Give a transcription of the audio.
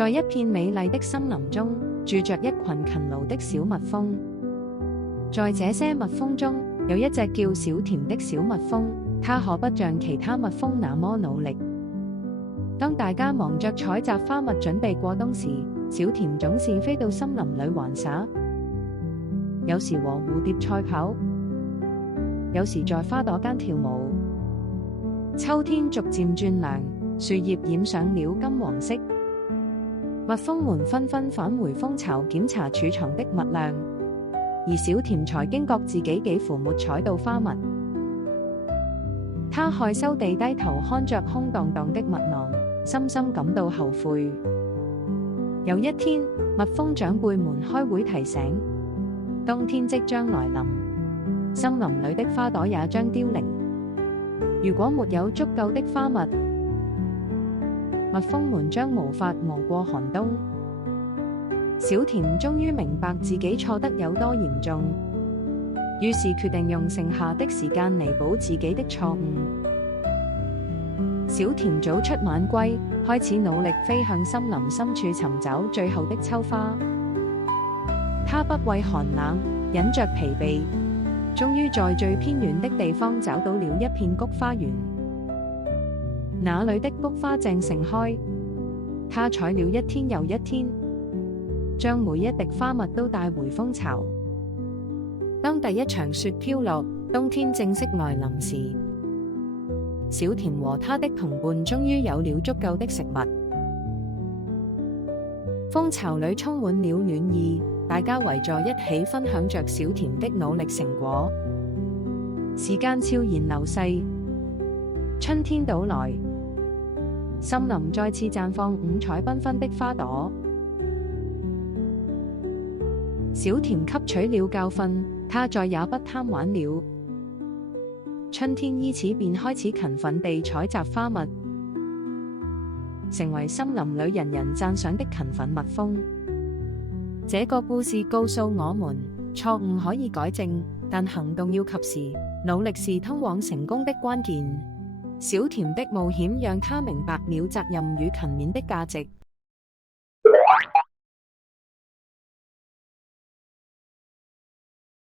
在一片美麗的森林中，住着一群勤勞的小蜜蜂。在這些蜜蜂中，有一隻叫小甜的小蜜蜂，它可不像其他蜜蜂那麼努力。當大家忙着採集花蜜準備過冬時，小甜總是飛到森林裏玩耍，有時和蝴蝶賽跑，有時在花朵間跳舞。秋天逐漸轉涼，樹葉染上了金黃色，蜜蜂們紛紛返回蜂巢檢查儲藏的蜜量，而小甜才驚覺自己幾乎沒採到花蜜。她害羞地低頭看着空蕩蕩的蜜囊，深深感到後悔。有一天，蜜蜂長輩們開會提醒，冬天即將來臨，森林裏的花朵也將凋零。如果沒有足夠的花蜜，蜜蜂們將無法熬過寒冬。小甜終於明白自己錯得有多嚴重，於是決定用剩下的時間彌補自己的錯誤。小甜早出晚歸，開始努力飛向森林深處尋找最後的秋花。她不畏寒冷，忍着疲憊，終於在最偏遠的地方找到了一片菊花園。那裡的菊花正盛開，她採了一天又一天，將每一滴花蜜都帶回蜂巢。當第一場雪飄落，冬天正式來臨時，小甜和她的同伴終於有了足夠的食物。蜂巢裡充滿了暖意，大家圍在一起分享着小甜的努力成果。時間悄然流逝，春天到來，森林再次綻放五彩繽紛的花朵。小甜吸取了教訓，她再也不貪玩了。春天依此便開始勤奮地採集花蜜，成為森林裏人人讚賞的勤奮蜜蜂。這個故事告訴我們，錯誤可以改正，但行動要及時，努力是通往成功的關鍵。小甜的冒險讓她明白了責任與勤勉的價值。